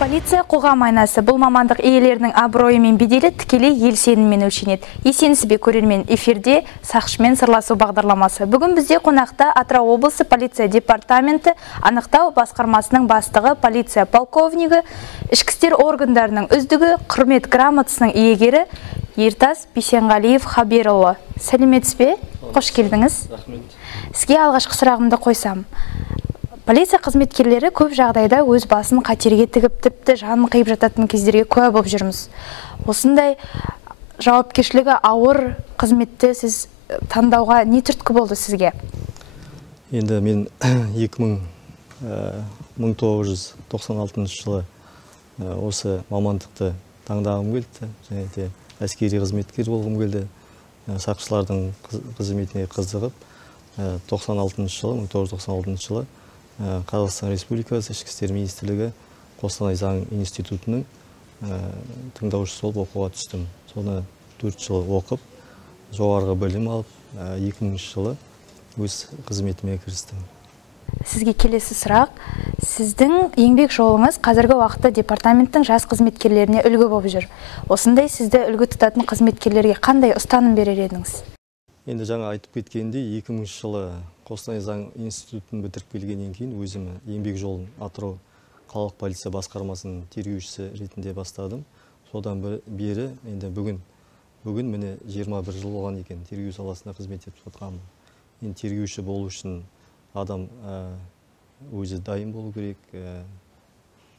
Полиция қоғам айнасы. Бұл мамандық иелерінің абыройы мен беделі тікелей ел сенімімен өлшенеді. Есенсізбе көрермен, эфирде сақшымен сырласу бағдарламасы. Бүгін бізде қонақта Атырау облысы полиция департаменті анықтау басқармасының бастығы, полиция полковнигі, ішкі істер органдарының үздігі, құрмет грамотасының иегері Ертас Бейсенғалиев Хаберұлы. Сәлеметсіз бе? Қош келдіңіз. Рахмет. Сізге алғашқы сұрағымды қойсам. Полиция қызметкерлері көп жағдайда өз басын қатерге тігіп, тіпті жанын қиып жататын кездерге куә болып жүрміз. Осындай жауапкершілігі ауыр қызметті сіз таңдауға не түрткі болды сізге? Енді мен 1996 жылы осы мамандықты таңдағым келді. Және де әскери қызметкер болғым келді. Сақшылардың қызметіне қызығып, 1996 жылы Қазақстан Республикасы Ішкі істер министрлігі Қостанай заң институтының тыңдаушысы болып оқуға түстім. Соны 4 жыл оқып, жоғарғы білім алып, 2000 жылы өз қызметіме кірістім. Сізге келесі сұрақ. Сіздің еңбек жолыңыз қазіргі уақытта департаменттің жас қызметкерлеріне үлгі болып жүр. Осындай сізді үлгі тұтатын қызметкерлерге қандай ұстаным берер едіңіз? Енді жаңа айтып кеткенде 2000 жылы Қостанай заң институтын бітіріп келгеннен кейін өзім еңбек жолын Атырау қалалық полиция басқармасының тергеушісі ретінде бастадым. Содан бері енді бүгін міне 21 жыл болған екен тергеу саласында қызмет етіп жатқанмын. Енді тергеуші болу үшін адам өзі дайын болу керек,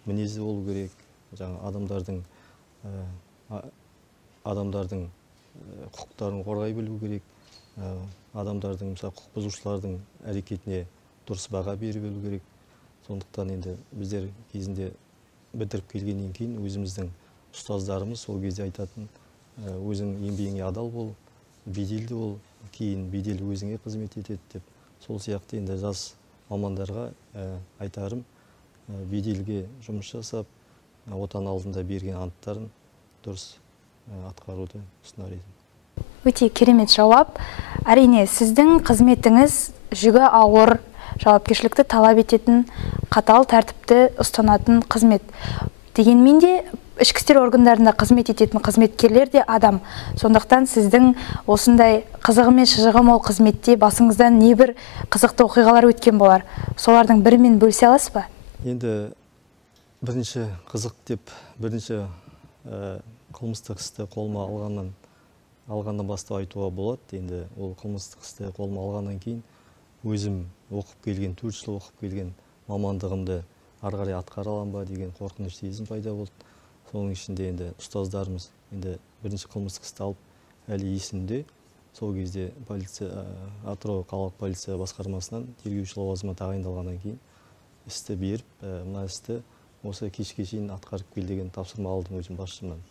мінезі болу керек, жаңа адамдардың құқықтарын қорғай білу керек. Адамдардың, мысалы, құқық бұзушылардың әрекетіне дұрыс баға беріп білу керек. Сондықтан енді біздер кезінде бітіріп келгеннен кейін өзіміздің ұстаздарымыз сол кезде айтатын, өзің еңбегіңе адал бол, беделді бол, кейін бедел өзіңе қызмет етеді деп. Сол сияқты енді жас мамандарға айтарым, беделге жұмыс жасап, отан алдында берген анттарын дұрыс атқаруды ұсынар едім. Өте керемет жауап. Әрине, сіздің қызметіңіз жүгі ауыр, жауапкершілікті талап ететін, қатал тәртіпті ұстанатын қызмет. Дегенмен де ішкі істер органдарында қызмет ететін қызметкерлер де адам. Сондықтан сіздің осындай қызығы мен шыжығы мол қызметте басыңыздан небір қызықты оқиғалар өткен болар. Солардың бірімен бөлісе аласыз ба? Енді бірінші қызық деп, бірінші қылмыстық істі қолыма алғаннан бастап айтуға болады. Енді ол қылмыстық істі қолыма алғаннан кейін өзім оқып келген, 4 жыл оқып келген мамандығымды ары қарай атқара аламын ба деген қорқыныш сезім пайда болды. Соның ішінде енді ұстаздарымыз енді бірінші қылмыстық істі алып әлі есімде. Сол кезде Атырау қалалық полиция басқармасынан тергеуші лауазымына тағайындалғаннан кейін істі беріп, мына істі осы кешке шейін атқарып кел деген тапсырма алдым өзім басшымнан.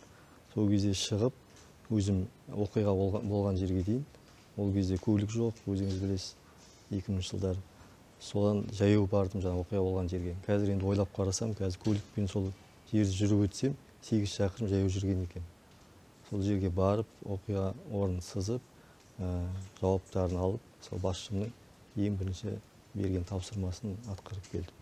Сол кезде шығып, өзім оқиға болған жерге дейін, ол кезде көлік жоқ, өзіңіз білесіз, 2000 жылдар. Содан жаяу бардым жаңа оқиға болған жерге. Қазір енді ойлап қарасам, қазір көлікпен сол жерді жүріп өтсем, 8 шақырым жаяу жүрген екен. Сол жерге барып, оқиға орнын сызып, жауаптарын алып, сол басшымның ең бірінші берген тапсырмасын атқарып келдім.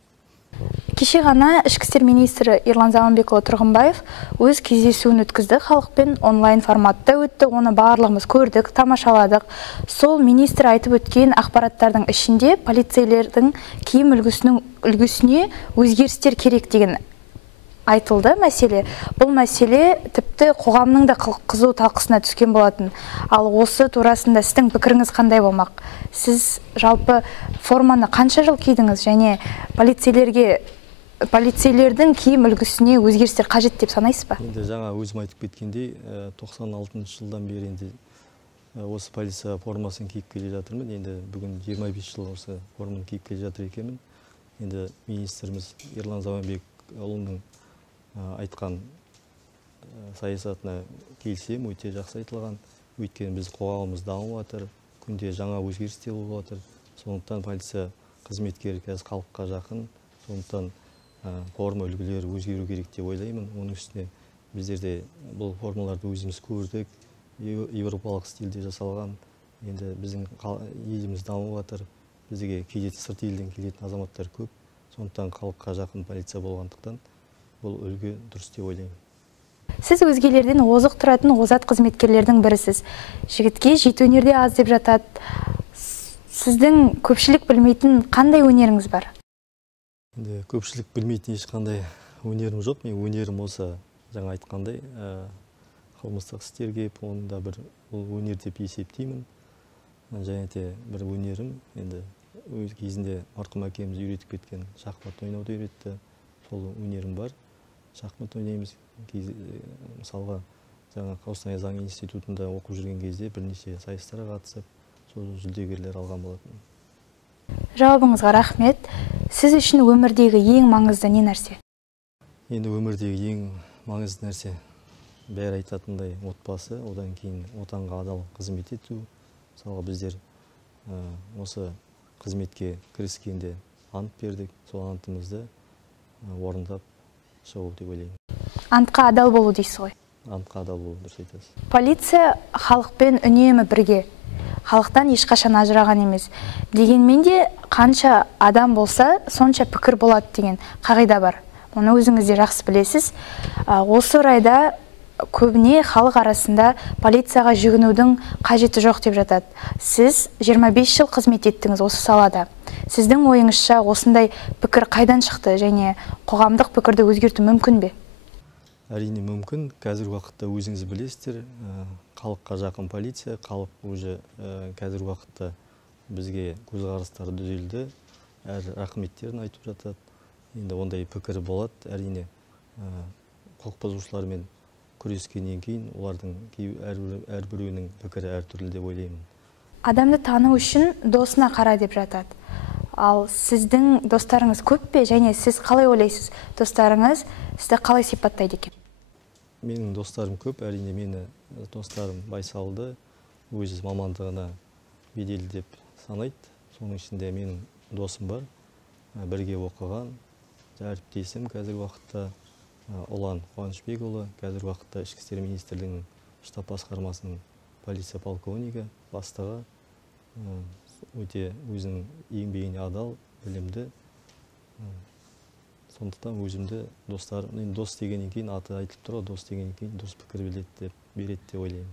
Кеше ғана ішкі істер министрі Ерлан Заманбекұлы Тұрғынбаев өз кездесуін өткізді, халықпен онлайн форматта өтті, оны барлығымыз көрдік, тамашаладық. Сол министр айтып өткен ақпараттардың ішінде полицейлердің киім үлгісіне өзгерістер керек деген айтылды мәселе. Бұл мәселе тіпті қоғамның да қызу талқысына түскен болатын. Ал осы турасында сіздің пікіріңіз қандай болмақ? Сіз жалпы форманы қанша жыл кидіңіз және полицейлердің киім үлгісіне өзгерістер қажет деп санайсыз ба? Енді жаңа өзім айтып кеткендей, 96 жылдан бері енді осы полиция формасын киіп келе жатырмын. Енді бүгін 25 жыл осы форманы киіп келе жатыр екенмін. Енді министріміз Ерлан Заманбекұлының айтқан саясатына келсем, өте жақсы айтылған. Өйткені біз қоғамымыз дамып жатыр, күнде жаңа өзгерістер болып жатыр. Сондықтан полиция қызметкері қазір халыққа жақын. Сондықтан форма үлгілері өзгеру керек деп ойлаймын. Оның үстіне біздерде бұл формаларды өзіміз көрдік, европалық стильде жасалған. Енді біздің еліміз дамып жатыр. Бізге кейде сырт елден келетін азаматтар көп. Сондықтан халыққа жақын полиция болғандықтан бұл үлгі дұрыс деп ойлаймын. Сіз өзгелерден озық тұратын озат қызметкерлердің бірісіз. Жігітке жеті өнерде аз деп жатады. Сіздің көпшілік білмейтін қандай өнеріңіз бар? Көпшілік білмейтін ешқандай өнерім жоқ. Мен өнерім осы жаңа айтқандай қылмыстық істерге, онда бір өнер деп есептеймін. Және де бір өнерім, енді өз кезінде марқұм әкеміз үйретіп кеткен шахмат ойнауды үйретті. Сол өнерім бар. Шахмат ойнаймыз. Мысалға, жаңа Қостанай заң институтында оқып жүрген кезде бірнеше сайыстарға қатысып, сол жүлдегерлер алған болатын. Жауабыңызға рахмет. Сіз үшін өмірдегі ең маңызды не нәрсе? Енді өмірдегі ең маңызды нәрсе бәрі айтатындай отбасы, одан кейін отанға адал қызмет ету. Мысалға, біздер осы қызметке кіріскенде ант бердік, сол антымызды орындап шығу деп ойлаймын. Антқа адал болу дейсіз ғой? Антқа адал болу, дұрыс айтасыз. Полиция халықпен үнемі бірге, халықтан ешқашан ажыраған емес. Дегенмен де қанша адам болса, сонша пікір болады деген қағида бар. Оны өзіңіз де жақсы білесіз. Осы орайда көбіне халық арасында полицияға жүгінудің қажеті жоқ деп жатады. Сіз 25 жыл қызмет еттіңіз осы салада. Сіздің ойыңызша осындай пікір қайдан шықты және қоғамдық пікірді өзгерту мүмкін бе? Әрине мүмкін. Қазіргі уақытта өзіңіз білесіздер, халыққа жақын полиция, халық уже қазіргі уақытта бізге көзқарастары түзелді, әр рахметтерін айтып жатады. Енді ондай пікір болады. Әрине құқық бұзушылармен күрескеннен кейін олардың әрбіреуінің пікірі әртүрлі деп ойлаймын. Адамды тану үшін досына қара деп жатады. Ал сіздің достарыңыз көп пе, және сіз қалай ойлайсыз? Достарыңыз сізді қалай сипаттайды екен? Менің достарым көп, әрине мені достарым байсалды, өз мамандығына беделді деп санайды. Соның ішінде менің досым бар, бірге оқыған, әріптесім қазіргі уақытта Ұлан Қуанышбекұлы, қазіргі уақытта Ішкі істер министрлігінің штаб басқармасының полиция полковнигі, бастығы, өте өзінің еңбегіне адал, білімді. Сондықтан өзімді достарым, дос дегеннен кейін аты айтылып тұр, дос дегеннен кейін дос пікір береді деп ойлаймын.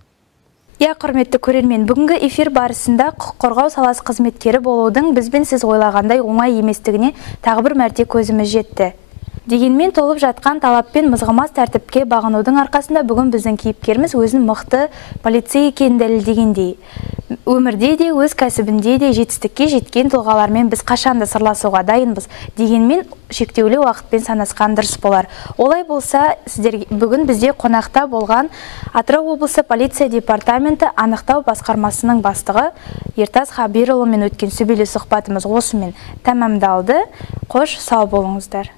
Иә, құрметті көрермен, бүгінгі эфир барысында құқық қорғау саласы қызметкері болудың бізбен сіз ойлағандай оңай еместігіне тағы бір мәрте көзіміз жетті. Дегенмен толып жатқан талаппен мызғымас тәртіпке бағынудың арқасында бүгін біздің кейіпкеріміз өзін мықты полицей екенін дәлелдегендей. Өмірде де, өз кәсібінде де жетістікке жеткен тұлғалармен біз қашанда сырласуға дайынбыз. Дегенмен шектеулі уақытпен санасқан дұрыс болар. Олай болса, бүгін бізде қонақта болған Атырау облысы полиция департаменті анықтау басқармасының бастығы Ертас Хабирұлымен өткен сүбелі сұхбатымыз осымен тәмамдалды. Қош, сау болыңыздар.